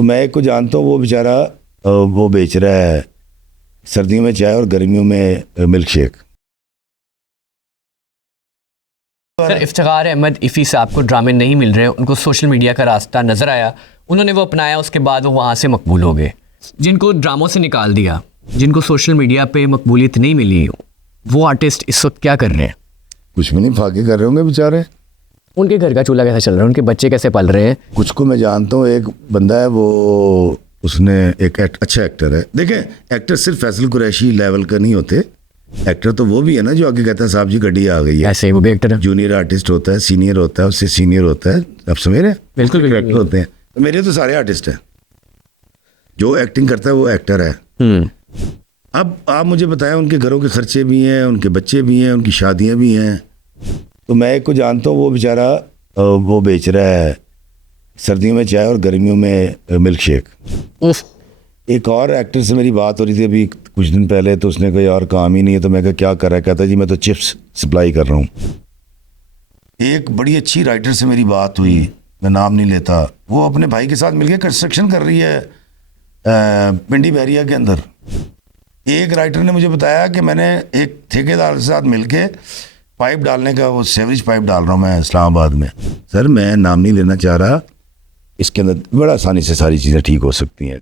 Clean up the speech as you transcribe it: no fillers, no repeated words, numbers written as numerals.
तो मैं एक को जानता हूँ, वो बेचारा वो बेच रहा है सर्दियों में चाय और गर्मियों में milk shake. Sir, Iftikhar Ahmed Iffi साहब को ड्रामे नहीं मिल रहे, उनको सोशल मीडिया का रास्ता नज़र आया, उन्होंने वो अपनाया, उसके बाद वो वहाँ से मकबूल हो गए। जिनको ड्रामों से निकाल दिया, जिनको सोशल मीडिया पे मकबूलियत नहीं मिली, वो आर्टिस्ट इस वक्त क्या कर रहे हैं? कुछ भी नहीं, फाके कर रहे होंगे बेचारे। उनके घर का चूल्हा कैसे चल रहा है, उनके बच्चे कैसे पल रहे हैं? कुछ को मैं जानता हूँ, एक बंदा है वो, उसने एक अच्छा एक्टर है। देखें, एक्टर सिर्फ फैसल कुरैशी लेवल का नहीं होते, एक्टर तो वो भी है ना जो आगे कहता है साहब जी गाड़ी आ गई है। ऐसे ही वो भी एक्टर है। जूनियर आर्टिस्ट होता है, सीनियर होता है, उससे सीनियर होता है, आप समझ रहे हैं? बिल्कुल एक्टर होते हैं। तो मेरे तो सारे आर्टिस्ट हैं, जो एक्टिंग करता है वो एक्टर है। अब आप मुझे बताएं, उनके घरों के खर्चे भी हैं, उनके बच्चे भी हैं, उनकी शादियां भी हैं। तो मैं एक को जानता हूँ, वो बेचारा वो बेच रहा है सर्दियों में चाय और गर्मियों में मिल्क शेक। एक और एक्टर से मेरी बात हो रही थी अभी कुछ दिन पहले, तो उसने कहा यार काम ही नहीं है। तो मैं कहा क्या कर रहा है? कहता जी मैं तो चिप्स सप्लाई कर रहा हूँ। एक बड़ी अच्छी राइटर से मेरी बात हुई, मैं नाम नहीं लेता, वो अपने भाई के साथ मिलकर कंस्ट्रक्शन कर रही है पिंडी बहरिया के अंदर। एक राइटर ने मुझे बताया कि मैंने एक ठेकेदार के साथ मिलके पाइप डालने का, वो सेवरेज पाइप डाल रहा हूँ मैं इस्लामाबाद में। सर मैं नाम नहीं लेना चाह रहा, इसके अंदर बड़ा आसानी से सारी चीज़ें ठीक हो सकती हैं।